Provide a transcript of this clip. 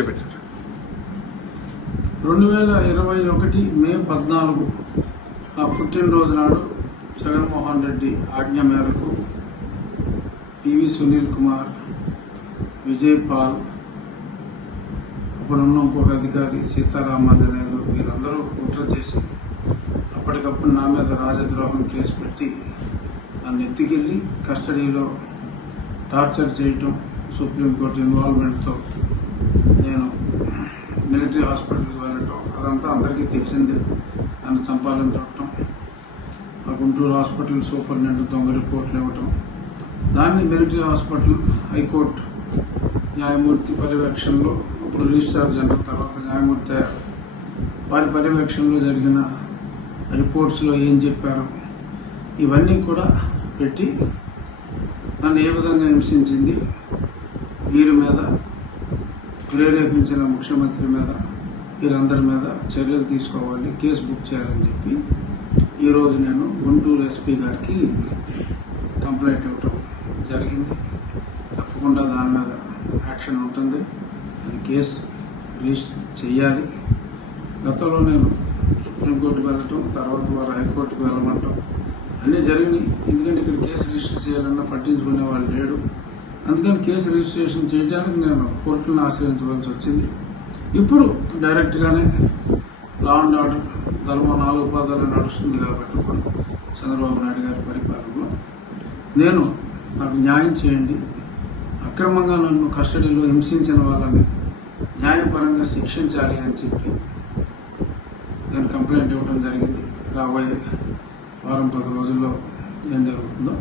చెప్పండి సార్. 2021 మే 14 నా పుట్టినరోజు నాడు జగన్మోహన్ రెడ్డి ఆజ్ఞ మేరకు పివి సునీల్ కుమార్, విజయ్ పాల్, అప్పుడున్న ఇంకొక అధికారి సీతారామాంజనేయులు వీరందరూ కుట్ర చేసి అప్పటికప్పుడు నా మీద రాజద్రోహం కేసు పెట్టి నన్ను ఎత్తుకెళ్ళి కస్టడీలో టార్చర్ చేయటం, సుప్రీంకోర్టు ఇన్వాల్వ్మెంట్తో నేను మిలిటరీ హాస్పిటల్కి వెళ్ళటం అదంతా అందరికీ తెలిసిందే. నన్ను చంపాలని చూడటం, ఆ గుంటూరు హాస్పిటల్ సూపరింటెండెంట్ దొంగ రిపోర్ట్లు ఇవ్వటం, దాన్ని మిలిటరీ హాస్పిటల్ హైకోర్టు న్యాయమూర్తి పర్యవేక్షణలో, ఇప్పుడు రిజిస్ట్రార్ జనరల్ తర్వాత న్యాయమూర్తి వారి పర్యవేక్షణలో జరిగిన రిపోర్ట్స్లో ఏం చెప్పారు ఇవన్నీ కూడా పెట్టి నన్ను ఏ విధంగా హింసించింది, వీరి మీద ప్రేరేపించిన ముఖ్యమంత్రి మీద వీరందరి మీద చర్యలు తీసుకోవాలి, కేసు బుక్ చేయాలని చెప్పి ఈరోజు నేను గుంటూరు ఎస్పీ గారికి కంప్లైంట్ ఇవ్వటం జరిగింది. తప్పకుండా దాని మీద యాక్షన్ ఉంటుంది, అది కేసు రిజిస్టర్ చేయాలి. గతంలో నేను సుప్రీంకోర్టుకు వెళ్ళటం, తర్వాత వారు హైకోర్టుకు వెళ్ళమంటాం అన్నీ జరిగినాయి. ఎందుకంటే ఇక్కడ కేసు రిజిస్టర్ చేయాలన్నా పట్టించుకునే వాళ్ళు లేడు. అందుకని కేసు రిజిస్ట్రేషన్ చేయడానికి నేను కోర్టులను ఆశ్రయించవలసి వచ్చింది. ఇప్పుడు డైరెక్ట్గానే లా అండ్ ఆర్డర్ ధర్మం 4 పాదాలు నడుస్తుంది కాబట్టి చంద్రబాబు నాయుడు గారి పరిపాలనలో నాకు న్యాయం చేయండి, అక్రమంగా నన్ను కస్టడీలో హింసించిన వాళ్ళని న్యాయపరంగా శిక్షించాలి అని చెప్పి నేను కంప్లైంట్ ఇవ్వడం జరిగింది. రాబోయే వారం 10 రోజుల్లో ఏం జరుగుతుందో